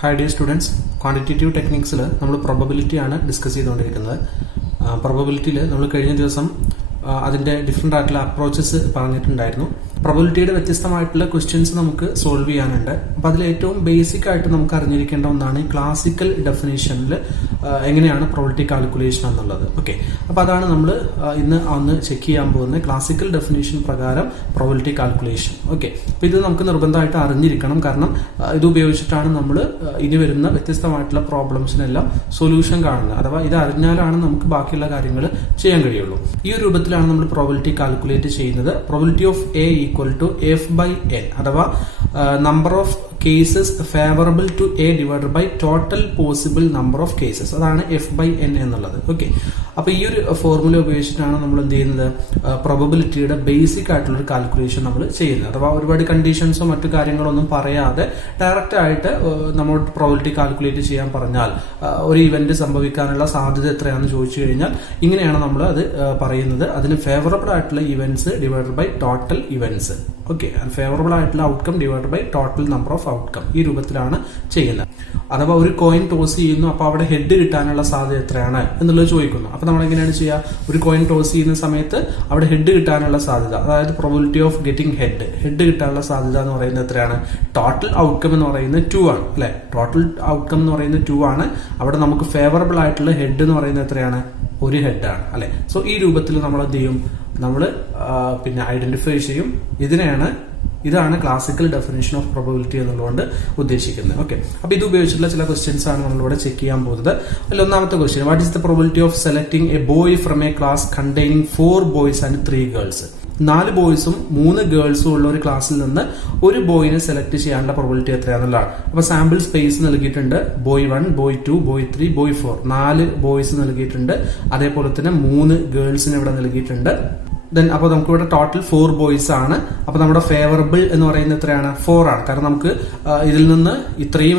Hi dear students, quantitative techniques നമ്മൾ probability ആണ് discuss ചെയ്തുകൊണ്ടിരിക്കുന്നത്. പ്രോബബിലിറ്റിയിൽ നമ്മൾ കഴിഞ്ഞ ദിവസം അതിന്റെ ഡിഫറെന്റ് ആയിട്ടുള്ള അപ്രോച്ചസ് പറഞ്ഞിട്ടുണ്ടായിരുന്നു. പ്രോബബിലിറ്റിയുടെ വ്യത്യസ്തമായിട്ടുള്ള ക്വസ്റ്റ്യൻസ് നമുക്ക് സോൾവ് ചെയ്യാനുണ്ട്. അപ്പോൾ അതിൽ ഏറ്റവും ബേസിക് ആയിട്ട് നമുക്ക് അറിഞ്ഞിരിക്കേണ്ട ഒന്നാണ് ഈ ക്ലാസിക്കൽ ഡെഫിനേഷനിൽ എങ്ങനെയാണ് പ്രോബബിലിറ്റി കാൽക്കുലേഷൻ എന്നുള്ളത്. ഓക്കെ, അപ്പോൾ അതാണ് നമ്മൾ ഇന്ന് ചെക്ക് ചെയ്യാൻ പോകുന്നത്. ക്ലാസിക്കൽ ഡെഫിനേഷൻ പ്രകാരം പ്രോബബിലിറ്റി കാൽക്കുലേഷൻ. ഓക്കെ, അപ്പോൾ ഇത് നമുക്ക് നിർബന്ധമായിട്ട് അറിഞ്ഞിരിക്കണം. കാരണം ഇത് ഉപയോഗിച്ചിട്ടാണ് നമ്മൾ ഇനി വരുന്ന വ്യത്യസ്തമായിട്ടുള്ള പ്രോബ്ലംസിനെല്ലാം സൊല്യൂഷൻ കാണുന്നത്. അഥവാ ഇത് അറിഞ്ഞാലാണ് നമുക്ക് ബാക്കിയുള്ള കാര്യങ്ങൾ ചെയ്യാൻ കഴിയുള്ളൂ. ഈ ഒരു രൂപത്തിലാണ് നമ്മൾ പ്രോബബിലിറ്റി കാൽക്കുലേറ്റ് ചെയ്യുന്നത്. Probability of A equal to F by N, അഥവാ number of cases favourable to A divided by total possible number of cases. അതാണ് എഫ് ബൈ എൻ എന്നുള്ളത്. ഓക്കെ, അപ്പൊ ഈ ഒരു ഫോർമുല ഉപയോഗിച്ചിട്ടാണ് നമ്മൾ എന്ത് ചെയ്യുന്നത്, പ്രോബബിലിറ്റിയുടെ ബേസിക് ആയിട്ടുള്ള ഒരു കാൽക്കുലേഷൻ നമ്മൾ ചെയ്യുന്നത്. അഥവാ ഒരുപാട് കണ്ടീഷൻസോ മറ്റു കാര്യങ്ങളൊന്നും പറയാതെ ഡയറക്റ്റ് ആയിട്ട് നമ്മൾ പ്രോബബിലിറ്റി കാൽക്കുലേറ്റ് ചെയ്യാൻ പറഞ്ഞാൽ ഒരു ഇവന്റ് സംഭവിക്കാനുള്ള സാധ്യത എത്രയാണെന്ന് ചോദിച്ചു കഴിഞ്ഞാൽ ഇങ്ങനെയാണ് നമ്മൾ അത് പറയുന്നത്. അതിന് ഫേവറബിൾ ആയിട്ടുള്ള events divided by total events. Okay, favourable ആയിട്ടുള്ള outcome divide by total number of outcome. ഈ രൂപത്തിലാണ് ചെയ്യുന്നത്. അഥവാ ഒരു കോയിൻ ടോസ് ചെയ്യുന്നു, അപ്പൊ അവിടെ ഹെഡ് കിട്ടാനുള്ള സാധ്യത എത്രയാണ് എന്നുള്ളത് ചോദിക്കുന്നു. അപ്പൊ നമ്മൾ എങ്ങനെയാണ് ചെയ്യുക, ഒരു കോയിൻ ടോസ് ചെയ്യുന്ന സമയത്ത് അവിടെ ഹെഡ് കിട്ടാനുള്ള സാധ്യത, അതായത് പ്രോബബിലിറ്റി ഓഫ് ഗെറ്റിംഗ് ഹെഡ് കിട്ടാനുള്ള സാധ്യത എന്ന് പറയുന്നത് എത്രയാണ്, ടോട്ടൽ ഔട്ട്കം എന്ന് പറയുന്നത് 2 ആണ് അല്ലെ. ടോട്ടൽ ഔട്ട്കം എന്ന് പറയുന്നത് 2 ആണ്. അവിടെ നമുക്ക് ഫേവറബിൾ ആയിട്ടുള്ള ഹെഡ് എന്ന് പറയുന്നത് എത്രയാണ്, ഒരു ഹെഡാണ് അല്ലെ. സോ ഈ രൂപത്തിൽ നമ്മൾ എന്ത് ചെയ്യും, നമ്മൾ പിന്നെ ഐഡന്റിഫൈ ചെയ്യും. ഇതാണ് ക്ലാസിക്കൽ ഡെഫിനേഷൻ ഓഫ് പ്രോബബിലിറ്റി എന്നുള്ളതുകൊണ്ട് ഉദ്ദേശിക്കുന്നത്. ഓക്കെ, അപ്പൊ ഇത് ഉപയോഗിച്ചിട്ടുള്ള ചില ക്വസ്റ്റ്യൻസ് ആണ് നമ്മളിവിടെ ചെക്ക് ചെയ്യാൻ പോകുന്നത്. അതിൽ ഒന്നാമത്തെ question, what is the probability of selecting A boy from A class containing 4 boys and 3 girls. 4 ബോയ്സും 3 ഗേൾസും ഉള്ള ഒരു ക്ലാസ്സിൽ നിന്ന് ഒരു ബോയിനെ സെലക്ട് ചെയ്യാനുള്ള പ്രോബബിലിറ്റി എത്രയാണെന്നുള്ളതാണ്. അപ്പൊ സാമ്പിൾ സ്പേസ് നൽകിയിട്ടുണ്ട്. Boy 1, boy 2, boy 3, boy 4. 4 boys നൽകിയിട്ടുണ്ട്. അതേപോലെ തന്നെ 3 ഗേൾസിന് ഇവിടെ നൽകിയിട്ടുണ്ട്. അപ്പൊ നമുക്ക് ഇവിടെ ടോട്ടൽ 4 ബോയ്സ് ആണ്. അപ്പൊ നമ്മുടെ ഫേവറബിൾ എന്ന് പറയുന്നത് എത്രയാണ്, 4 ആണ്. കാരണം നമുക്ക് ഇതിൽ നിന്ന്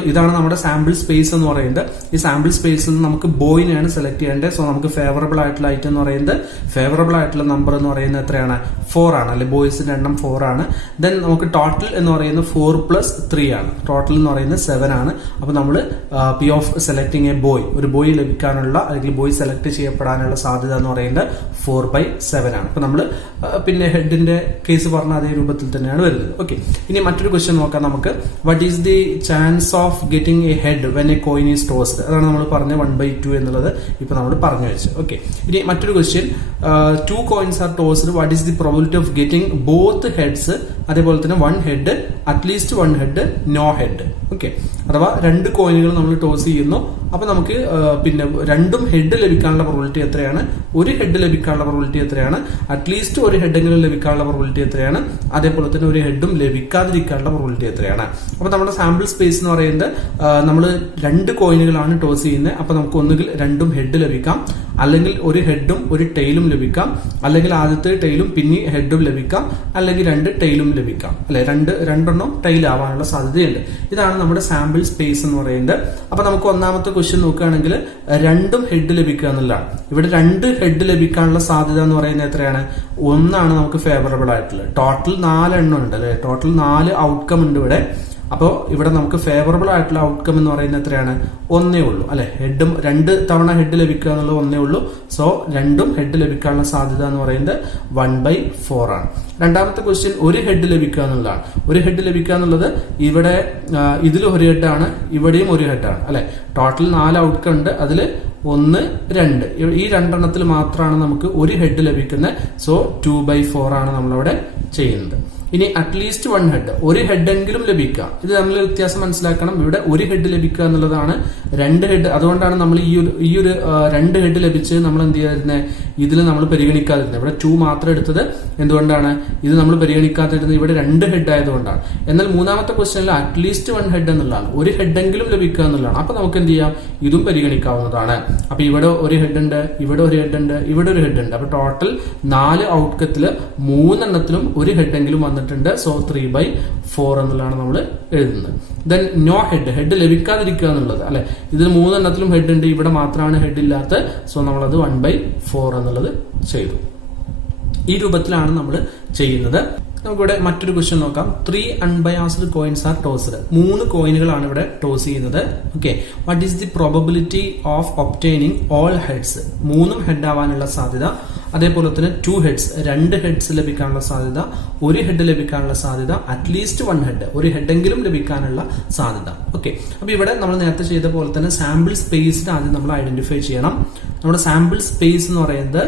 ഇതാണ് നമ്മുടെ സാമ്പിൾ സ്പേസ് എന്ന് പറയുന്നത്. ഈ സാമ്പിൾ സ്പേസിൽ നിന്ന് നമുക്ക് ബോയിനെയാണ് സെലക്ട് ചെയ്യേണ്ടത്. സോ നമുക്ക് ഫേവറബിൾ ആയിട്ടുള്ള ഐറ്റം എന്ന് പറയുന്നത്, ഫേവറബിൾ ആയിട്ടുള്ള നമ്പർ എന്ന് പറയുന്നത് എത്രയാണ്, 4 ആണ് അല്ലെ. ബോയ്സിന്റെ എണ്ണം 4 ആണ്. ദെൻ നമുക്ക് ടോട്ടൽ എന്ന് പറയുന്നത് 4 + 3 ആണ്. ടോട്ടൽ എന്ന് പറയുന്നത് 7 ആണ്. അപ്പൊ നമ്മൾ P of selecting A boy, ഒരു ബോയ് ലഭിക്കാനുള്ള അല്ലെങ്കിൽ ബോയ് സെലക്ട് ചെയ്യപ്പെടാനുള്ള സാധ്യത എന്ന് പറയുന്നത് 4/7 ആണ്. അപ്പൊ നമ്മൾ പിന്നെ ഹെഡിന്റെ കേസ് പറഞ്ഞ അതേ രൂപത്തിൽ തന്നെയാണ് വരുന്നത്. ഓക്കെ, ഇനി മറ്റൊരു ക്വസ്റ്റ്യൻ നോക്കാം നമുക്ക്. What is the chance of getting A head when A coin is tossed? അതാണ് നമ്മൾ പറഞ്ഞ 1/2 എന്നുള്ളത് ഇപ്പൊ നമ്മൾ പറഞ്ഞു വെച്ചു. ഓക്കെ, ഇനി മറ്റൊരു question, 2 coins are tossed, what is the probability of getting both heads, അതേപോലെ തന്നെ 1 head, at least 1 head, no head. Okay, അഥവാ 2 കോയിനുകൾ നമ്മൾ ടോസ് ചെയ്യുന്നു. അപ്പൊ നമുക്ക് പിന്നെ 2 ഹെഡ് ലഭിക്കാനുള്ള പ്രോബബിലിറ്റി എത്രയാണ്, 1 ഹെഡ് ലഭിക്കാനുള്ള പ്രോബബിലിറ്റി എത്രയാണ്, അറ്റ്ലീസ്റ്റ് 1 ഹെഡെങ്കിലും ലഭിക്കാനുള്ള പ്രോബബിലിറ്റി എത്രയാണ്, അതേപോലെ തന്നെ 1 ഹെഡും ലഭിക്കാതിരിക്കാനുള്ള പ്രോബബിലിറ്റി എത്രയാണ്. അപ്പൊ നമ്മുടെ സാമ്പിൾ സ്പേസ് എന്ന് പറയുന്നത് നമ്മൾ 2 കോയിനുകളാണ് ടോസ് ചെയ്യുന്നത്. അപ്പൊ നമുക്ക് ഒന്നുകിൽ 2 ഹെഡ് ലഭിക്കാം, അല്ലെങ്കിൽ 1 ഹെഡും 1 ടെയിലും ലഭിക്കാം, അല്ലെങ്കിൽ ആദ്യത്തെ ടെയിലും പിന്നെ ഹെഡും ലഭിക്കാം, അല്ലെങ്കിൽ 2 ടെയിലും ലഭിക്കാം അല്ലെ. രണ്ടെണ്ണം ടെയിൽ ആവാനുള്ള സാധ്യതയുണ്ട്. ഇതാണ് നമ്മുടെ സാമ്പിൾ സ്പേസ് എന്ന് പറയുന്നത്. അപ്പൊ നമുക്ക് ഒന്നാമത്തെ ക്വസ്റ്റ്യൻ നോക്കുകയാണെങ്കിൽ 2 ഹെഡ് ലഭിക്കുക എന്നുള്ളതാണ്. ഇവിടെ 2 ഹെഡ് ലഭിക്കാനുള്ള സാധ്യത എന്ന് പറയുന്നത് എത്രയാണ്, 1 ആണ് നമുക്ക് ഫേവറബിൾ ആയിട്ടുള്ളത്. ടോട്ടൽ 4 എണ്ണം ഉണ്ട് അല്ലെ. ടോട്ടൽ 4 ഔട്ട്കം ഉണ്ട് ഇവിടെ. അപ്പോൾ ഇവിടെ നമുക്ക് ഫേവറബിൾ ആയിട്ടുള്ള ഔട്ട്കം എന്ന് പറയുന്നത് എത്രയാണ്, 1 ഉള്ളൂ അല്ലെ. ഹെഡും 2 തവണ ഹെഡ് ലഭിക്കുക എന്നുള്ളത് 1 ഉള്ളൂ. സോ 2 ഹെഡ് ലഭിക്കാനുള്ള സാധ്യത എന്ന് പറയുന്നത് 1/4 ആണ്. രണ്ടാമത്തെ ക്വസ്റ്റ്യൻ, 1 ഹെഡ് ലഭിക്കുക എന്നുള്ളതാണ്. 1 ഹെഡ് ലഭിക്കുക എന്നുള്ളത് ഇവിടെ ഇതിൽ 1 ഹെഡാണ്, ഇവിടെയും 1 ഹെഡാണ് അല്ലെ. ടോട്ടൽ 4 ഔട്ട്കം ഉണ്ട്. അതിൽ 1, 2 ഈ 2 എണ്ണത്തിൽ മാത്രമാണ് നമുക്ക് 1 ഹെഡ് ലഭിക്കുന്നത്. സോ 2/4 ആണ് നമ്മളവിടെ ചെയ്യുന്നത്. ഇനി അറ്റ്ലീസ്റ്റ് 1 ഹെഡ്, 1 ഹെഡെങ്കിലും ലഭിക്കുക. ഇത് നമ്മൾ വ്യത്യാസം മനസ്സിലാക്കണം. ഇവിടെ 1 ഹെഡ് ലഭിക്കുക എന്നുള്ളതാണ്, 2 ഹെഡ്. അതുകൊണ്ടാണ് നമ്മൾ ഈ ഒരു 2 ഹെഡ് ലഭിച്ച് നമ്മൾ എന്ത് ചെയ്യാതിരുന്നത്, ഇതിൽ നമ്മൾ പരിഗണിക്കാതിരുന്നത്. ഇവിടെ 2 മാത്രം എടുത്തത് എന്തുകൊണ്ടാണ്, ഇത് നമ്മൾ പരിഗണിക്കാതിരുന്നത് ഇവിടെ 2 ഹെഡ് ആയതുകൊണ്ടാണ്. എന്നാൽ മൂന്നാമത്തെ ക്വസ്റ്റ്യനിൽ അറ്റ്ലീസ്റ്റ് 1 ഹെഡ് എന്നുള്ളതാണ്, 1 ഹെഡെങ്കിലും ലഭിക്കുക എന്നുള്ളതാണ്. അപ്പൊ നമുക്ക് എന്ത് ചെയ്യാം, ഇതും പരിഗണിക്കാവുന്നതാണ്. അപ്പൊ ഇവിടെ 1 ഹെഡ് ഉണ്ട്, ഇവിടെ 1 ഹെഡ് ഉണ്ട്, ഇവിടെ 1 ഹെഡ് ഉണ്ട്. അപ്പൊ ടോട്ടൽ 4 ഔട്ട്കത്തില് 3 എണ്ണത്തിലും 1 ഹെഡെങ്കിലും വന്നിട്ടുണ്ട്. സോ 3/4 എന്നുള്ളതാണ് നമ്മൾ എഴുതുന്നത്. ദെൻ നോ ഹെഡ് ലഭിക്കാതിരിക്കുക എന്നുള്ളത് അല്ലെ. ഇതിൽ 3 എണ്ണത്തിലും ഹെഡ് ഉണ്ട്, ഇവിടെ മാത്രമാണ് ഹെഡ് ഇല്ലാത്ത. സോ നമ്മളത് 1/4 എന്നുള്ളത് ചെയ്തു. ഈ രൂപത്തിലാണ് നമ്മൾ ചെയ്യുന്നത്. നമുക്കിവിടെ മറ്റൊരു ക്വസ്റ്റ്യൻ നോക്കാം. 3 അൺബയാസ്ഡ് കോയിൻസ് ആർ ടോസ്ഡ്. 3 കോയിനുകളാണ് ഇവിടെ ടോസ് ചെയ്യുന്നത്. Okay, what is the probability of obtaining all heads? 3 head ആവാനുള്ള സാധ്യത, അതേപോലെ തന്നെ 2 ഹെഡ്സ് 2 ഹെഡ്സ് ലഭിക്കാനുള്ള സാധ്യത, 1 ഹെഡ് ലഭിക്കാനുള്ള സാധ്യത, അറ്റ്ലീസ്റ്റ് 1 ഹെഡ് 1 ഹെഡെങ്കിലും ലഭിക്കാനുള്ള സാധ്യത. ഓക്കെ, അപ്പൊ ഇവിടെ നമ്മൾ നേരത്തെ ചെയ്ത പോലെ തന്നെ സാമ്പിൾ സ്പേസ് ആദ്യം നമ്മൾ ഐഡന്റിഫൈ ചെയ്യണം. നമ്മുടെ സാമ്പിൾ സ്പേസ് എന്ന് പറയുന്നത്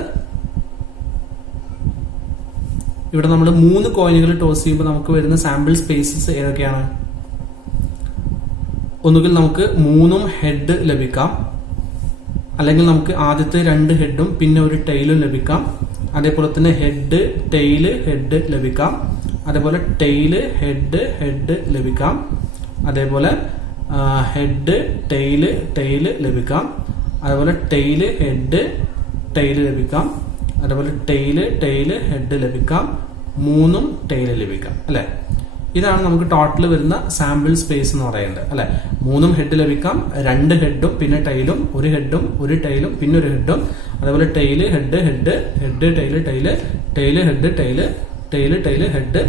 ഇവിടെ നമ്മൾ 3 കോയിനുകൾ ടോസ് ചെയ്യുമ്പോൾ നമുക്ക് വരുന്ന സാമ്പിൾ സ്പേസസ് ഏതൊക്കെയാണ്? ഒന്നുകിൽ നമുക്ക് 3 ഹെഡ് ലഭിക്കാം, അല്ലെങ്കിൽ നമുക്ക് ആദ്യത്തെ 2 ഹെഡും പിന്നെ ഒരു ടെയിലും ലഭിക്കാം. അതേപോലെ തന്നെ ഹെഡ് ടെയില് ഹെഡ് ലഭിക്കാം, അതേപോലെ ടെയില് ഹെഡ് ഹെഡ് ലഭിക്കാം, അതേപോലെ ഹെഡ് ടെയില് ടെയില് ലഭിക്കാം, അതേപോലെ ടെയില് ഹെഡ് ടെയില് ലഭിക്കാം, അതേപോലെ ടെയില് ടെയില് ഹെഡ് ലഭിക്കാം, 3 ടെയില് ലഭിക്കാം അല്ലെ. ഇതാണ് നമുക്ക് ടോട്ടൽ വരുന്ന സാമ്പിൾ സ്പേസ് എന്ന് പറയുന്നത് അല്ലെ. 3 ഹെഡ് ലഭിക്കാം, 2 ഹെഡും പിന്നെ ടൈലും, 1 ഹെഡും 1 ടൈലും പിന്നെ 1 ഹെഡും, അതേപോലെ tile head head head tile tile tile head tile tile tile head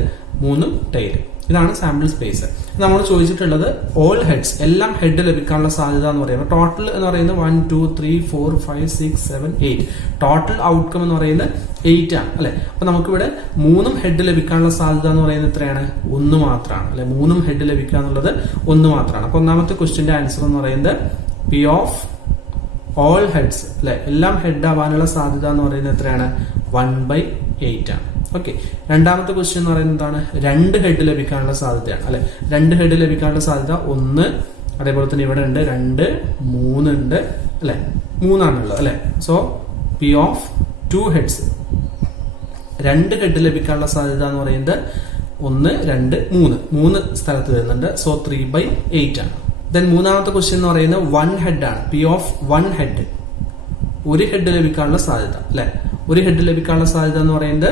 3 tile. ഇതാണ് സാമ്പിൾ സ്പേസ്. നമ്മൾ ചോദിച്ചിട്ടുള്ളത് ഓൾ ഹെഡ്സ് എല്ലാം ഹെഡ് ലഭിക്കാനുള്ള സാധ്യത എന്ന് പറയുന്നത് ടോട്ടൽ എന്ന് പറയുന്നത് 1 2 3 4 5 6 7 8 ടോട്ടൽ ഔട്ട്കം എന്ന് പറയുന്നത് 8 ആണ് അല്ലെ. അപ്പൊ നമുക്കിവിടെ 3 ഹെഡ് ലഭിക്കാനുള്ള സാധ്യത എന്ന് പറയുന്നത് എത്രയാണ്? 1 മാത്രമാണ് അല്ലെ. 3 ഹെഡ് ലഭിക്കുക എന്നുള്ളത് 1 മാത്രമാണ്. അപ്പൊ ഒന്നാമത്തെ ക്വസ്റ്റ്യന്റെ ആൻസർ എന്ന് പറയുന്നത് പി ഓഫ് ഓൾ ഹെഡ്സ് അല്ലെ, എല്ലാം ഹെഡ് ആവാനുള്ള സാധ്യത എന്ന് പറയുന്നത് എത്രയാണ്? 1/8 ആണ്. ഓക്കെ, രണ്ടാമത്തെ ക്വസ്റ്റ്യൻ എന്ന് പറയുന്നത് എന്താണ്? 2 ഹെഡ് ലഭിക്കാനുള്ള സാധ്യതയാണ് അല്ലെ. 2 ഹെഡ് ലഭിക്കാനുള്ള സാധ്യത 1, അതേപോലെ തന്നെ ഇവിടെ ഉണ്ട് 2, 3 ഉണ്ട് അല്ലെ. 3 ആണുള്ളത് അല്ലെ. So P of 2 heads 2 head ലഭിക്കാനുള്ള സാധ്യത എന്ന് പറയുന്നത് 1 2 3 സ്ഥലത്ത് വരുന്നുണ്ട്. സോ 3/8 ആണ്. ദെൻ മൂന്നാമത്തെ ക്വസ്റ്റ്യൻ എന്ന് പറയുന്നത് 1 ഹെഡ് ആണ്. പി ഓഫ് 1 ഹെഡ് 1 ഹെഡ് ലഭിക്കാനുള്ള സാധ്യത അല്ലെ. 1 ഹെഡ് ലഭിക്കാനുള്ള സാധ്യത എന്ന് പറയുന്നത്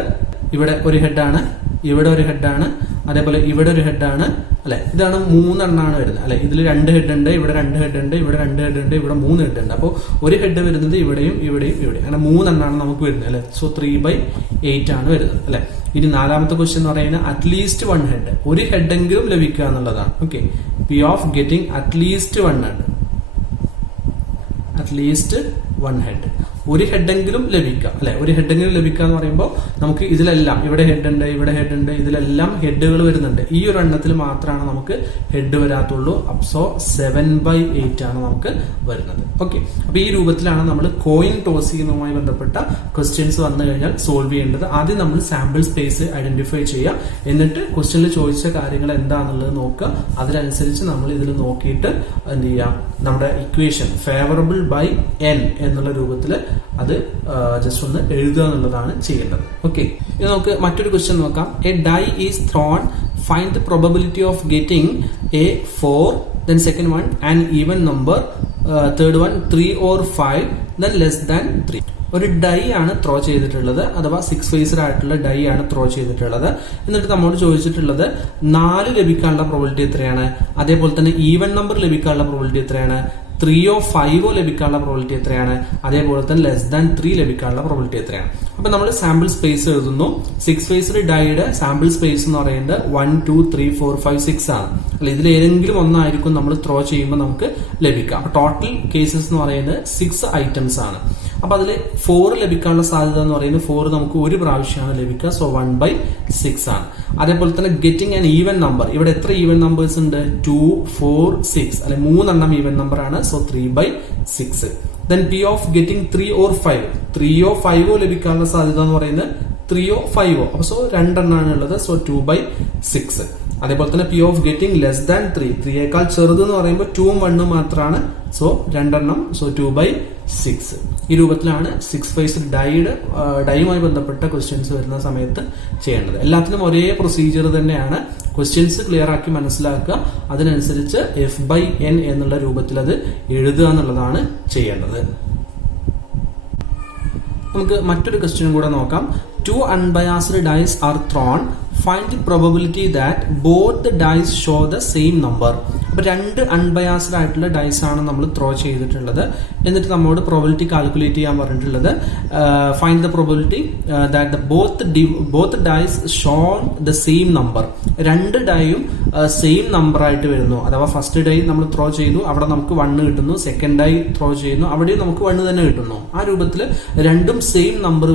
ഇവിടെ 1 ഹെഡാണ്, ഇവിടെ 1 ഹെഡാണ്, അതേപോലെ ഇവിടെ 1 ഹെഡാണ് അല്ലെ. ഇതാണ് 3 എണ്ണാണ് വരുന്നത് അല്ലെ. ഇതിൽ 2 ഹെഡ് ഉണ്ട്, ഇവിടെ 2 ഹെഡ് ഉണ്ട്, ഇവിടെ 2 ഹെഡ് ഉണ്ട്, ഇവിടെ 3 ഹെഡ് ഉണ്ട്. അപ്പോൾ 1 ഹെഡ് വരുന്നത് ഇവിടെയും ഇവിടെയും ഇവിടെ, അങ്ങനെ 3 എണ്ണാണ് നമുക്ക് വരുന്നത് അല്ലെ. സോ 3/8 ആണ് വരുന്നത് അല്ലെ. ഇനി നാലാമത്തെ ക്വസ്റ്റ്യൻ എന്ന് പറയുന്നത് അറ്റ്ലീസ്റ്റ് 1 ഹെഡ് 1 ഹെഡെങ്കിലും ലഭിക്കുക എന്നുള്ളതാണ്. Okay, P of getting at least 1 head, at least 1 head 1 ഹെഡെങ്കിലും ലഭിക്കാം അല്ലെ. 1 ഹെഡെങ്കിലും ലഭിക്കുക എന്ന് പറയുമ്പോൾ നമുക്ക് ഇതിലെല്ലാം ഇവിടെ ഹെഡ് ഉണ്ട്, ഇവിടെ ഹെഡ് ഉണ്ട്, ഇതിലെല്ലാം ഹെഡുകൾ വരുന്നുണ്ട്. ഈ ഒരു എണ്ണത്തിൽ മാത്രമാണ് നമുക്ക് ഹെഡ് വരാത്തുള്ളൂ. സോ 7/8 ആണ് നമുക്ക് വരുന്നത്. ഓക്കെ, അപ്പൊ ഈ രൂപത്തിലാണ് നമ്മൾ കോയിൻ ടോസ് ചെയ്യുന്നതുമായി ബന്ധപ്പെട്ട ക്വസ്റ്റ്യൻസ് വന്നു കഴിഞ്ഞാൽ സോൾവ് ചെയ്യേണ്ടത്. ആദ്യം നമ്മൾ സാമ്പിൾ സ്പേസ് ഐഡന്റിഫൈ ചെയ്യുക, എന്നിട്ട് ക്വസ്റ്റ്യനിൽ ചോദിച്ച കാര്യങ്ങൾ എന്താണെന്നുള്ളത് നോക്കുക. അതിനനുസരിച്ച് നമ്മൾ ഇതിൽ നോക്കിയിട്ട് എന്ത് ചെയ്യാം, നമ്മുടെ ഇക്വേഷൻ ഫേവറബിൾ ബൈ n എന്നുള്ള രൂപത്തിൽ അത് ജസ്റ്റ് ഒന്ന് എഴുതുക എന്നുള്ളതാണ് ചെയ്യേണ്ടത്. ഓക്കെ, ഇനി നമുക്ക് മറ്റൊരു ക്വസ്റ്റ്യൻ നോക്കാം. A die is thrown, find the probability of getting a 4, then second one an even number, third one 3 or 5, then less than 3. ഒരു ഡൈ ആണ് ത്രോ ചെയ്തിട്ടുള്ളത്, അഥവാ 6 ഫേസ്ഡ് ആയിട്ടുള്ള ഡൈ ആണ് ത്രോ ചെയ്തിട്ടുള്ളത്. എന്നിട്ട് നമ്മോട് ചോദിച്ചിട്ടുള്ളത് 4 ലഭിക്കാനുള്ള പ്രോബിലിറ്റി എത്രയാണ്, അതേപോലെ തന്നെ ഈവൻ നമ്പർ ലഭിക്കാനുള്ള പ്രോബിലിറ്റി എത്രയാണ്, 3 5 ലഭിക്കാനുള്ള പ്രോബിലിറ്റി എത്രയാണ്, അതേപോലെ തന്നെ ലെസ് ദാൻ 3 ലഭിക്കാനുള്ള പ്രോബിലിറ്റി എത്രയാണ്. അപ്പൊ നമ്മൾ സാമ്പിൾ സ്പേസ് എഴുതുന്നു. 6 ഫേസ്ഡ് ഡൈയുടെ സാമ്പിൾ സ്പേസ് എന്ന് പറയുന്നത് 1 2 3 4 5 6 ആണ് അല്ല. ഇതിൽ ഏതെങ്കിലും ഒന്നായിരിക്കും നമ്മൾ ത്രോ ചെയ്യുമ്പോൾ നമുക്ക് ലഭിക്കാം. ടോട്ടൽ കേസസ് എന്ന് പറയുന്നത് 6 ഐറ്റംസ് ആണ്. അപ്പൊ അതിൽ 4 ലഭിക്കാനുള്ള സാധ്യത എന്ന് പറയുന്നത് 4 നമുക്ക് ഒരു പ്രാവശ്യമാണ് ലഭിക്കുക. സോ 1/6 ആണ്. അതേപോലെ തന്നെ ഗെറ്റിംഗ് ആൻ ഈവൻ നമ്പർ, ഇവിടെ എത്ര ഈവൻ നമ്പേഴ്സ് ഉണ്ട്? 2 4 6 അല്ലെ, 3 എണ്ണം ഈവൻ നമ്പർ ആണ്. So 3/6. Then P of getting 3 or 5 3 5 ലഭിക്കാനുള്ള സാധ്യത എന്ന് പറയുന്നത് 3 5. അപ്പൊ സോ 2 എണ്ണാണ് ഉള്ളത്. സോ 2/6. അതേപോലെ തന്നെ P of getting less than 3യേക്കാൾ ചെറുത് എന്ന് പറയുമ്പോൾ 2 1 മാത്രമാണ്. സോ 2 എണ്ണം. സോ 2/6. ഈ രൂപത്തിലാണ് 6 ഫേസ്ഡ് ഡൈയുമായി ബന്ധപ്പെട്ട ക്വസ്റ്റ്യൻസ് വരുന്ന സമയത്ത് ചെയ്യേണ്ടത്. എല്ലാത്തിനും ഒരേ പ്രൊസീജിയർ തന്നെയാണ്. ക്വസ്റ്റ്യൻസ് ക്ലിയർ ആക്കി മനസ്സിലാക്കുക, അതിനനുസരിച്ച് f/n എന്നുള്ള രൂപത്തിൽ അത് എഴുതുക എന്നുള്ളതാണ് ചെയ്യേണ്ടത്. നമുക്ക് മറ്റൊരു ക്വസ്റ്റ്യൻ കൂടെ നോക്കാം. 2 unbiased dice are thrown, find the probability that both the dice show the same number. അപ്പൊ രണ്ട് അൺബയാസ്ഡ് ആയിട്ടുള്ള ഡൈസ് ആണ് നമ്മൾ ത്രോ ചെയ്തിട്ടുള്ളത്. എന്നിട്ട് നമ്മളോട് പ്രോബബിലിറ്റി കാൽക്കുലേറ്റ് ചെയ്യാൻ പറഞ്ഞിട്ടുള്ളത്. Find the probability that both dice shown the same number. രണ്ട് ഡൈയും സെയിം നമ്പർ ആയിട്ട് വരുന്നു. അഥവാ ഫസ്റ്റ് ഡൈ നമ്മൾ ത്രോ ചെയ്തു, അവിടെ നമുക്ക് 1 കിട്ടുന്നു. സെക്കൻഡ് ഡൈ ത്രോ ചെയ്യുന്നു, അവിടെയും നമുക്ക് 1 തന്നെ കിട്ടുന്നു. ആ രൂപത്തിൽ രണ്ടും സെയിം നമ്പർ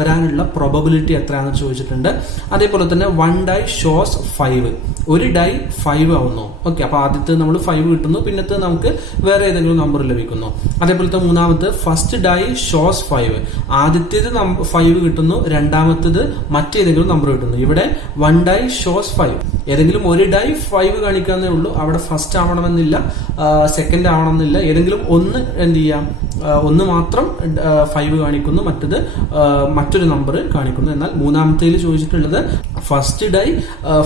വരാനുള്ള പ്രോബബിലിറ്റി എത്രയാണെന്ന് ചോദിച്ചിട്ടുണ്ട്. അതേപോലെ തന്നെ 1 ഡൈ ഷോസ് 5. ഒരു ഡൈ 5 ആവുന്നു. ഓക്കെ, അപ്പൊ ആദ്യത്തെ നമ്മൾ 5 കിട്ടുന്നു, പിന്നത്തെ നമുക്ക് വേറെ ഏതെങ്കിലും നമ്പർ ലഭിക്കുന്നു. അതേപോലത്തെ മൂന്നാമത്തെ ഫസ്റ്റ് ഡൈ ഷോസ് 5. ആദ്യത്തേത് 5 കിട്ടുന്നു, രണ്ടാമത്തേത് മറ്റേതെങ്കിലും നമ്പർ കിട്ടുന്നു. ഇവിടെ 1 ഡൈ ഷോസ് 5. ഏതെങ്കിലും ഒരു ഡൈ 5 കാണിക്കാന്നേ ഉള്ളൂ. അവിടെ ഫസ്റ്റ് ആവണമെന്നില്ല, സെക്കൻഡ് ആവണമെന്നില്ല. ഏതെങ്കിലും ഒന്ന് എന്ത് ചെയ്യാം, ഒന്ന് മാത്രം 5 കാണിക്കുന്നു, മറ്റത് മറ്റൊരു നമ്പർ കാണിക്കുന്നു. എന്നാൽ മൂന്നാമത്തേൽ ചോദിച്ചിട്ടുള്ളത് ഫസ്റ്റ് ഡൈ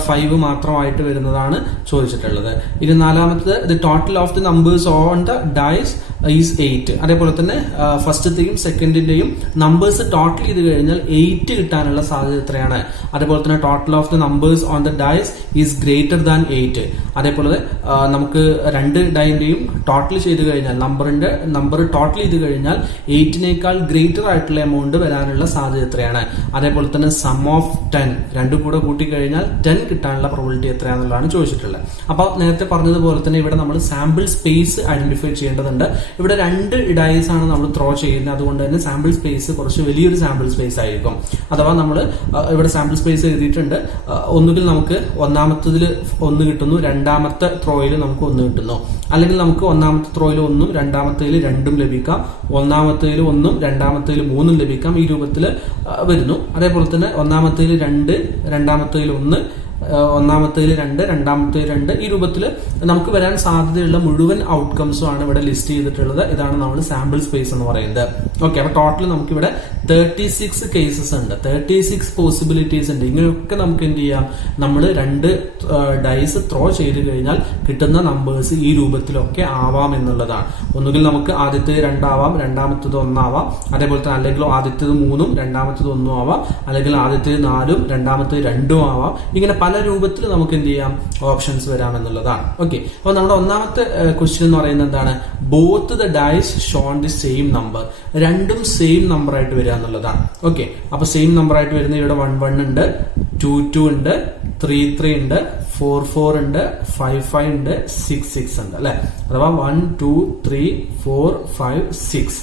5 മാത്രമായിട്ട് വരുന്നതാണ് ചോദിച്ചിട്ടുള്ളത്. ഇനി നാലാമത്തത് the total of the numbers on the dice is 8. അതേപോലെ തന്നെ ഫസ്റ്റത്തെയും സെക്കൻഡിന്റെയും നമ്പേഴ്സ് ടോട്ടൽ ചെയ്ത് കഴിഞ്ഞാൽ 8 കിട്ടാനുള്ള സാധ്യത എത്രയാണ്? അതേപോലെ തന്നെ total of the numbers on the dice is greater than 8. അതേപോലെ നമുക്ക് രണ്ട് ഡൈന്റെയും ടോട്ടൽ ചെയ്ത് കഴിഞ്ഞാൽ നമ്പർ ടോട്ടൽ ചെയ്ത് കഴിഞ്ഞാൽ 8നേക്കാൾ ഗ്രേറ്റർ ആയിട്ടുള്ള എമൗണ്ട് വരാനുള്ള സാധ്യത എത്രയാണ്? അതേപോലെ തന്നെ സം ഓഫ് 10 രണ്ടും കൂടെ കൂട്ടിക്കഴിഞ്ഞാൽ 10 കിട്ടാനുള്ള പ്രോബിലിറ്റി എത്രയാണെന്നുള്ളതാണ് ചോദിച്ചിട്ടുള്ളത്. അപ്പോൾ നേരത്തെ പറഞ്ഞതുപോലെ തന്നെ ഇവിടെ നമ്മൾ സാമ്പിൾ സ്പേസ് ഐഡന്റിഫൈ ചെയ്യേണ്ടതുണ്ട്. ഇവിടെ രണ്ട് ഡൈസ് ആണ് നമ്മൾ ത്രോ ചെയ്യുന്നത്. അതുകൊണ്ട് തന്നെ സാമ്പിൾ സ്പേസ് കുറച്ച് വലിയൊരു സാമ്പിൾ സ്പേസ് ആയിരിക്കും. അഥവാ നമ്മൾ ഇവിടെ സാമ്പിൾ സ്പേസ് എഴുതിയിട്ടുണ്ട്. ഒന്നുകിൽ നമുക്ക് ഒന്നാമത്തതിൽ 1 കിട്ടുന്നു, രണ്ടാമത്തെ ത്രോയിൽ നമുക്ക് 1 കിട്ടുന്നു. അല്ലെങ്കിൽ നമുക്ക് ഒന്നാമത്തെ ത്രോയിൽ 1ഉം രണ്ടാമത്തേൽ 2ഉം ലഭിക്കാം. ഒന്നാമത്തേൽ 1ഉം രണ്ടാമത്തേൽ 3ഉം ലഭിക്കാം. ഈ രൂപത്തിൽ വരുന്നു. അതേപോലെ തന്നെ ഒന്നാമത്തേൽ 2, രണ്ടാമത്തേൽ 1, ഒന്നാമത്തേൽ 2, രണ്ടാമത്തേൽ 2. ഈ രൂപത്തിൽ നമുക്ക് വരാൻ സാധ്യതയുള്ള മുഴുവൻ ഔട്ട്കംസും ആണ് ഇവിടെ ലിസ്റ്റ് ചെയ്തിട്ടുള്ളത്. ഇതാണ് നമ്മൾ സാമ്പിൾ സ്പേസ് എന്ന് പറയുന്നത്. ഓക്കെ, അപ്പൊ ടോട്ടൽ നമുക്ക് ഇവിടെ 36 കേസസ് ഉണ്ട്, 36 പോസിബിലിറ്റീസ് ഉണ്ട്. ഇങ്ങനെയൊക്കെ നമുക്ക് എന്ത് ചെയ്യാം, നമ്മൾ രണ്ട് ഡൈസ് ത്രോ ചെയ്ത് കഴിഞ്ഞാൽ കിട്ടുന്ന നമ്പേഴ്സ് ഈ രൂപത്തിലൊക്കെ ആവാം എന്നുള്ളതാണ്. ഒന്നുകിൽ നമുക്ക് ആദ്യത്തേത് 2 ആവാം, രണ്ടാമത്തേത് 1 ആവാം. അതേപോലെ തന്നെ അല്ലെങ്കിൽ ആദ്യത്തേത് 3ഉം രണ്ടാമത്തേത് 1ഉം ആവാം. അല്ലെങ്കിൽ ആദ്യത്തേത് 4ഉം രണ്ടാമത്തേത് 2ഉം ആവാം. ഇങ്ങനെ പല രൂപത്തിൽ നമുക്ക് എന്ത് ചെയ്യാം, ഓപ്ഷൻസ് വരാം എന്നുള്ളതാണ്. ഓക്കെ, അപ്പൊ നമ്മുടെ ഒന്നാമത്തെ ക്വസ്റ്റ്യൻ എന്ന് പറയുന്നത് എന്താണ്? Both the dice shown the same number. രണ്ടും സെയിം നമ്പർ ആയിട്ട് വരിക എന്നുള്ളതാണ്. ഓക്കെ, അപ്പൊ സെയിം നമ്പർ ആയിട്ട് വരുന്ന ഇവിടെ 1 1 ഉണ്ട്, 2 2 ഉണ്ട്, 3 3 ഉണ്ട്, 4 4 ഉണ്ട്, 5 5 ഉണ്ട്, 6 6 ഉണ്ട് അല്ലെ. അഥവാ 1 2 3 4 5 6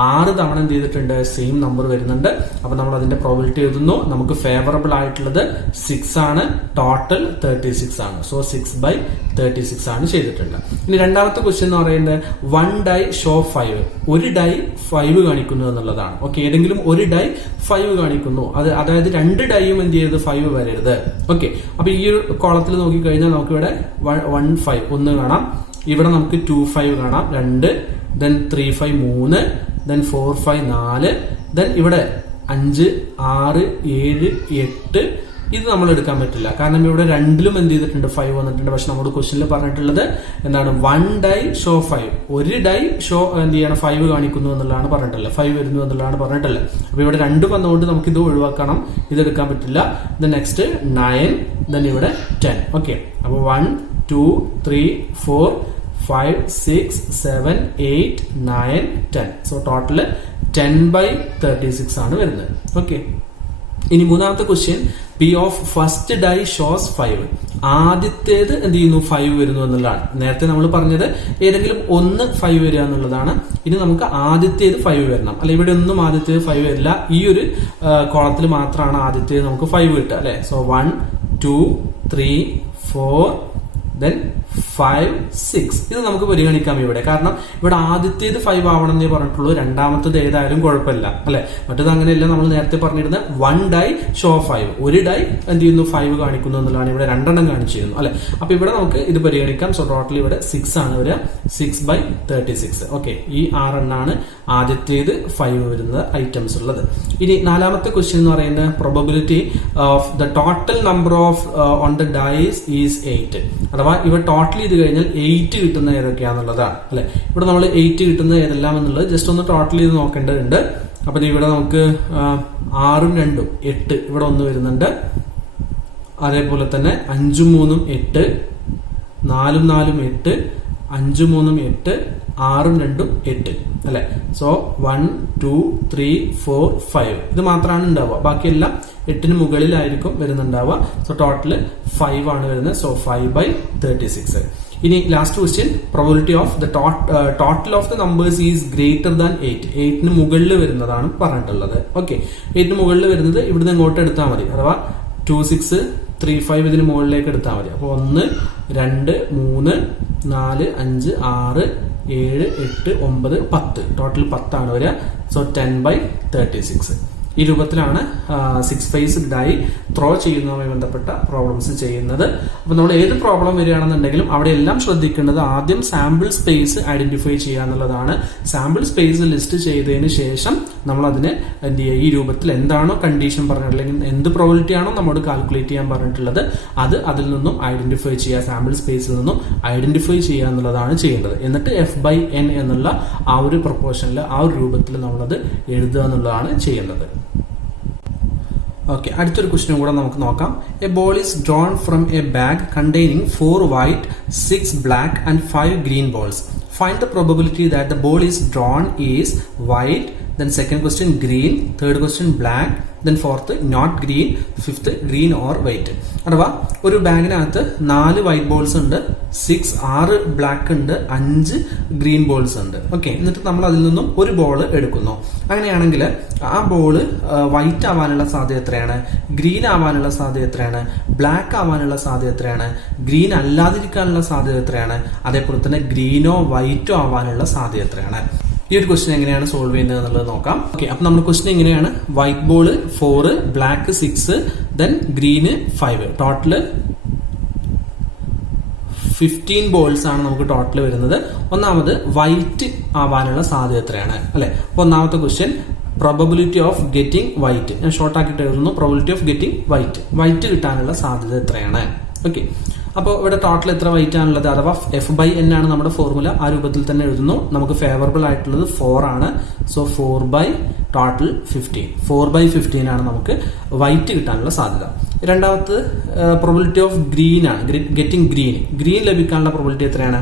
6 തവണ എന്ത് ചെയ്തിട്ടുണ്ട്, സെയിം നമ്പർ വരുന്നുണ്ട്. അപ്പൊ നമ്മൾ അതിന്റെ പ്രോബിലിറ്റി എഴുതുന്നു. നമുക്ക് ഫേവറബിൾ ആയിട്ടുള്ളത് 6 ആണ്, ടോട്ടൽ 36 ആണ്. സോ 6/36 ആണ് ചെയ്തിട്ടുണ്ട്. ഇനി രണ്ടാമത്തെ ക്വസ്റ്റ്യൻ എന്ന് പറയുന്നത് 1 ഡൈ ഷോ 5. ഒരു ഡൈ 5 കാണിക്കുന്നു എന്നുള്ളതാണ്. ഓക്കെ, ഏതെങ്കിലും ഒരു ഡൈ 5 കാണിക്കുന്നു. അതായത് രണ്ട് ഡൈയും എന്ത് ചെയ്യരുത്, 5 വരരുത്. ഓക്കെ, അപ്പൊ ഈ ഒരു കോളത്തിൽ നോക്കിക്കഴിഞ്ഞാൽ നമുക്ക് ഇവിടെ 1 5 1 കാണാം. ഇവിടെ നമുക്ക് 2 5 കാണാം 2, then 3 5 3, then 4 5 4, then ഇവിടെ 5 6 7 8. ഇത് നമ്മൾ എടുക്കാൻ പറ്റില്ല, കാരണം ഇവിടെ രണ്ടിലും എന്ത് ചെയ്തിട്ടുണ്ട്, 5 വന്നിട്ടുണ്ട്. പക്ഷെ നമ്മുടെ ക്വസ്റ്റ്യനിൽ പറഞ്ഞിട്ടുള്ളത് എന്താണ്, 1 ഡൈ ഷോ 5. ഒരു ഡൈ ഷോ എന്ത് ചെയ്യണം, 5 കാണിക്കുന്നു എന്നുള്ളതാണ് പറഞ്ഞിട്ടുള്ളത്, 5 വരുന്നു എന്നുള്ളതാണ് പറഞ്ഞിട്ടുള്ളത്. അപ്പൊ ഇവിടെ 2 വന്നുകൊണ്ട് നമുക്ക് ഇത് ഒഴിവാക്കണം, ഇതെടുക്കാൻ പറ്റില്ല. നെക്സ്റ്റ് 9, then ഇവിടെ 10. ഓക്കെ, അപ്പൊ 1 2 3 4 5 6 7 8 9 10. സോ ടോട്ടൽ 10/36 ആണ് വരുന്നത്. ഓക്കെ, ഇനി മൂന്നാമത്തെ question, P of first dye shows 5. ആദ്യത്തേത് എന്ത് ചെയ്യുന്നു, 5 വരുന്നു എന്നുള്ളതാണ്. നേരത്തെ നമ്മൾ പറഞ്ഞത് ഏതെങ്കിലും ഒന്ന് 5 വരിക എന്നുള്ളതാണ്. ഇനി നമുക്ക് ആദ്യത്തേത് 5 വരണം. അല്ലെ, ഇവിടെ ഒന്നും ആദ്യത്തേത് 5 വരില്ല. ഈ ഒരു കോളത്തിൽ മാത്രമാണ് ആദ്യത്തേത് നമുക്ക് 5 കിട്ടുക അല്ലെ. So 1 2 3 4 then 5 6. ഇത് നമുക്ക് പരിഗണിക്കാം ഇവിടെ, കാരണം ഇവിടെ ആദ്യത്തേത് 5 ആവണം എന്നേ പറഞ്ഞിട്ടുള്ളൂ. രണ്ടാമത്തേത് ഏതായാലും കുഴപ്പമില്ല അല്ലെ. മറ്റത് അങ്ങനെയല്ല, നമ്മൾ നേരത്തെ പറഞ്ഞിരുന്ന 1 ഡൈ ഷോ 5. ഒരു ഡൈ എന്ത് ചെയ്യുന്നു, 5 കാണിക്കുന്നു എന്നുള്ളതാണ്. ഇവിടെ 2 എണ്ണം കാണിച്ചിരുന്നു അല്ലെ. അപ്പൊ ഇവിടെ നമുക്ക് ഇത് പരിഗണിക്കാം. സോ ടോട്ടൽ ഇവിടെ 6 ആണ് വരിക, 6/36. ഓക്കെ, ഈ 6 എണ്ണാണ് ആദ്യത്തേത് 5 വരുന്ന ഐറ്റംസ് ഉള്ളത്. ഇനി നാലാമത്തെ ക്വസ്റ്റ്യൻ എന്ന് പറയുന്നത് probability of the total number of on the dice is 8. അഥവാ ഇവ ടോട്ടൽ ചെയ്ത് കഴിഞ്ഞാൽ 8 കിട്ടുന്ന ഏതൊക്കെയാന്നുള്ളതാണ് അല്ലെ. ഇവിടെ നമ്മൾ 8 കിട്ടുന്ന ഏതെല്ലാം എന്നുള്ളത് ജസ്റ്റ് ഒന്ന് ടോട്ടൽ ചെയ്ത് നോക്കേണ്ടതുണ്ട്. അപ്പൊ ഇവിടെ നമുക്ക് 6ഉം 2ഉം 8 ഇവിടെ 1 വരുന്നുണ്ട്. അതേപോലെ തന്നെ 5 3 8, 4 4 8, 5 3 8, 6 2 8 അല്ലെ. സോ 1 2 3 4 5 ഇത് മാത്രമാണ് ഉണ്ടാവുക. ബാക്കിയെല്ലാം 8 മുകളിലായിരിക്കും വരുന്നുണ്ടാവുക. സോ ടോട്ടൽ 5 ആണ് വരുന്നത്. സോ 5/36. ഇനി last question, probability of the total of the numbers is greater than 8. 8 മുകളിൽ വരുന്നതാണ് പറഞ്ഞിട്ടുള്ളത്. ഓക്കെ, 8 മുകളിൽ വരുന്നത് ഇവിടുന്ന് ഇങ്ങോട്ട് എടുത്താൽ മതി. അഥവാ 2 6 3 5 ഇതിന് മുകളിലേക്ക് എടുത്താൽ മതി. അപ്പോൾ 1 2 3 4 5 6 7 8 9 10 ടോട്ടൽ 10 ആണ് വരിക. സോ 10/36. ഈ രൂപത്തിലാണ് 6 ഫേസ് ഡൈ ത്രോ ചെയ്യുന്നതുമായി ബന്ധപ്പെട്ട പ്രോബ്ലംസ് ചെയ്യുന്നത്. അപ്പൊ നമ്മൾ ഏത് പ്രോബ്ലം വരികയാണെന്നുണ്ടെങ്കിലും അവിടെ എല്ലാം ശ്രദ്ധിക്കേണ്ടത് ആദ്യം സാമ്പിൾ സ്പേസ് ഐഡന്റിഫൈ ചെയ്യുക എന്നുള്ളതാണ്. സാമ്പിൾ സ്പേസ് ലിസ്റ്റ് ചെയ്തതിന് ശേഷം നമ്മൾ അതിന് എന്ത് ചെയ്യുക, ഈ രൂപത്തിൽ എന്താണോ കണ്ടീഷൻ പറഞ്ഞിട്ടുള്ളത്, അല്ലെങ്കിൽ എന്ത് പ്രോബിലിറ്റി ആണോ നമ്മോട് കാൽക്കുലേറ്റ് ചെയ്യാൻ പറഞ്ഞിട്ടുള്ളത് അത് അതിൽ നിന്നും ഐഡന്റിഫൈ ചെയ്യുക, സാമ്പിൾ സ്പേസിൽ നിന്നും ഐഡന്റിഫൈ ചെയ്യുക എന്നുള്ളതാണ് ചെയ്യേണ്ടത്. എന്നിട്ട് F/n എന്നുള്ള ആ ഒരു പ്രൊപ്പോർഷനിൽ ആ ഒരു രൂപത്തിൽ നമ്മളത് എഴുതുക എന്നുള്ളതാണ് ചെയ്യുന്നത്. ഓക്കെ, അടുത്തൊരു ക്വസ്റ്റ്യൻ കൂടെ നമുക്ക് നോക്കാം. A ball is drawn from A bag containing 4 white, 6 black and 5 green balls. Find the probability that the ball is drawn is white, then second question green, third question black, then fourth not green, fifth green or white. അഥവാ ഒരു ബാഗിനകത്ത് 4 white balls ഉണ്ട്, 6 black ഉണ്ട്, 5 green balls ഉണ്ട്. Okay, എന്നിട്ട് നമ്മൾ അതിൽ നിന്നും ഒരു ബോൾ എടുക്കുന്നു. അങ്ങനെയാണെങ്കിൽ ആ ബോള് വൈറ്റ് ആവാനുള്ള സാധ്യത എത്രയാണ്, ഗ്രീൻ ആവാനുള്ള സാധ്യത എത്രയാണ്, ബ്ലാക്ക് ആവാനുള്ള സാധ്യത എത്രയാണ്, ഗ്രീൻ അല്ലാതിരിക്കാനുള്ള സാധ്യത എത്രയാണ്, അതേപോലെ തന്നെ ഗ്രീനോ വൈറ്റോ ആവാനുള്ള സാധ്യത എത്രയാണ്. ഈ ഒരു ക്വസ്റ്റ്യൻ എങ്ങനെയാണ് സോൾവ് ചെയ്യുന്നത് എന്നുള്ളത് നോക്കാം. ഓക്കെ, അപ്പൊ നമ്മുടെ ക്വസ്റ്റ്യൻ എങ്ങനെയാണ്, white ball 4, black 6, then green 5, total 15 balls ആണ് നമുക്ക് ടോട്ടൽ വരുന്നത്. ഒന്നാമത് വൈറ്റ് ആവാനുള്ള സാധ്യത എത്രയാണ് അല്ലെ. അപ്പൊ ഒന്നാമത്തെ question, probability of getting white, ഞാൻ ഷോർട്ട് ആക്കിയിട്ട് എഴുതുന്നു. പ്രോബിലിറ്റി ഓഫ് ഗെറ്റിംഗ് വൈറ്റ് കിട്ടാനുള്ള സാധ്യത എത്രയാണ്. ഓക്കെ, അപ്പോൾ ഇവിടെ ടോട്ടൽ എത്ര വൈറ്റ് ആണുള്ളത്, അഥവാ F/n ആണ് നമ്മുടെ ഫോർമുല. ആ രൂപത്തിൽ തന്നെ എഴുതുന്നു. നമുക്ക് ഫേവറബിൾ ആയിട്ടുള്ളത് 4 ആണ്. സോ 4/15 ആണ് നമുക്ക് വൈറ്റ് കിട്ടാനുള്ള സാധ്യത. രണ്ടാമത് പ്രോബിലിറ്റി ഓഫ് ഗ്രീൻ ആണ്, ഗെറ്റിംഗ് ഗ്രീൻ ലഭിക്കാനുള്ള പ്രോബിലിറ്റി എത്രയാണ്,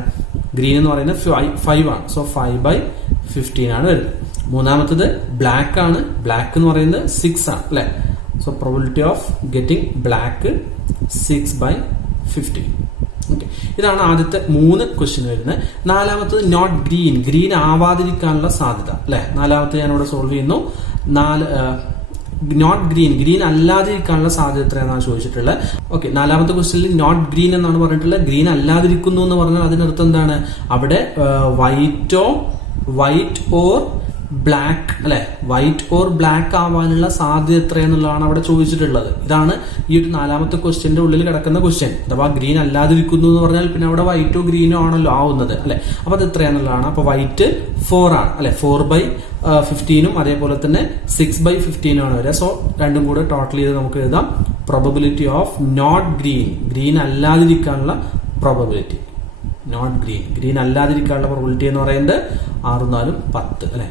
ഗ്രീൻ എന്ന് പറയുന്നത് 5 ആണ്. സോ 5/15 ആണ് വരുന്നത്. മൂന്നാമത്തത് ബ്ലാക്ക് ആണ്, ബ്ലാക്ക് എന്ന് പറയുന്നത് 6 ആണ് അല്ലെ. So probability of getting black 6/15. Okay, ഇതാണ് ആദ്യത്തെ 3 ക്വസ്റ്റ്യൻ വരുന്നത്. നാലാമത്തത് നോട്ട് ഗ്രീൻ ആവാതിരിക്കാനുള്ള സാധ്യത അല്ലെ. നാലാമത്തെ ഞാൻ ഇവിടെ സോൾവ് ചെയ്യുന്നു. നോട്ട് ഗ്രീൻ അല്ലാതിരിക്കാനുള്ള സാധ്യത എത്രയാണെന്നാണ് ചോദിച്ചിട്ടുള്ളത്. ഓക്കെ, നാലാമത്തെ ക്വസ്റ്റ്യനിൽ നോട്ട് ഗ്രീൻ എന്നാണ് പറഞ്ഞിട്ടുള്ളത്. ഗ്രീൻ അല്ലാതിരിക്കുന്നു എന്ന് പറഞ്ഞാൽ അതിനർത്ഥം എന്താണ്, അവിടെ വൈറ്റ് ഓർ ബ്ലാക്ക് അല്ലെ, വൈറ്റ് ഓർ ബ്ലാക്ക് ആവാനുള്ള സാധ്യത എത്രയെന്നുള്ളതാണ് അവിടെ ചോദിച്ചിട്ടുള്ളത്. ഇതാണ് ഈ ഒരു നാലാമത്തെ ക്വസ്റ്റ്യന്റെ ഉള്ളിൽ കിടക്കുന്ന ക്വസ്റ്റ്യൻ. അഥവാ ഗ്രീൻ അല്ലാതിരിക്കുന്നു എന്ന് പറഞ്ഞാൽ പിന്നെ അവിടെ വൈറ്റോ ഗ്രീനോ ആണല്ലോ ആവുന്നത് അല്ലെ. അപ്പൊ അത് എത്രയാന്നുള്ളതാണ്. അപ്പൊ വൈറ്റ് 4 ആണ് അല്ലെ, 4/15 അതേപോലെ തന്നെ 6/15 ആണ് വരിക. സോ രണ്ടും കൂടെ ടോട്ടൽ ചെയ്ത് നമുക്ക് എഴുതാം. പ്രോബബിലിറ്റി ഓഫ് നോട്ട് ഗ്രീൻ അല്ലാതിരിക്കാനുള്ള പ്രോബബിലിറ്റി, നോട്ട് ഗ്രീൻ അല്ലാതിരിക്കാനുള്ള പ്രോബിലിറ്റി എന്ന് പറയുന്നത് 6 4 10 അല്ലെ,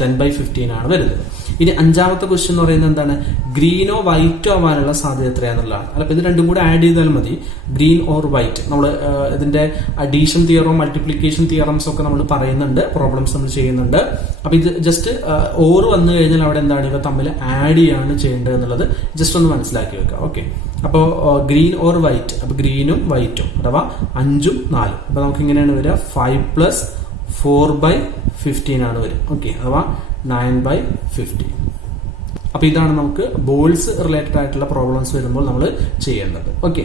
10/15 ആണ് വരുന്നത്. ഇനി അഞ്ചാമത്തെ ക്വസ്റ്റ്യൻ എന്ന് പറയുന്നത് എന്താണ്, ഗ്രീനോ വൈറ്റോ ആവാനുള്ള സാധ്യത എത്രയാന്നുള്ളതാണ്. അല്ല, ഇത് രണ്ടും കൂടെ ആഡ് ചെയ്താൽ മതി. ഗ്രീൻ ഓർ വൈറ്റ്, നമ്മൾ ഇതിന്റെ അഡീഷൻ തിയറം മൾട്ടിപ്ലിക്കേഷൻ തിയറംസ് ഒക്കെ നമ്മൾ പറയുന്നുണ്ട്, പ്രോബ്ലംസ് നമ്മൾ ചെയ്യുന്നുണ്ട്. അപ്പൊ ഇത് ജസ്റ്റ് ഓർ വന്നു കഴിഞ്ഞാൽ അവിടെ എന്താണ്, ഇവ തമ്മിൽ ആഡ് ചെയ്യാണ് ചെയ്യേണ്ടത് എന്നുള്ളത് ജസ്റ്റ് ഒന്ന് മനസ്സിലാക്കി വെക്കുക. ഓക്കെ, അപ്പോ ഗ്രീൻ ഓർ വൈറ്റ്, അപ്പൊ ഗ്രീനും വൈറ്റും അഥവാ 5ഉം 4. അപ്പൊ നമുക്ക് ഇങ്ങനെയാണ് വരിക, 5 + 4/15 ആണ് വരിക. ഓക്കെ, അഥവാ 9/15. അപ്പൊ ഇതാണ് നമുക്ക് ബോൾസ് റിലേറ്റഡ് ആയിട്ടുള്ള പ്രോബ്ലംസ് വരുമ്പോൾ നമ്മൾ ചെയ്യേണ്ടത്. ഓക്കെ.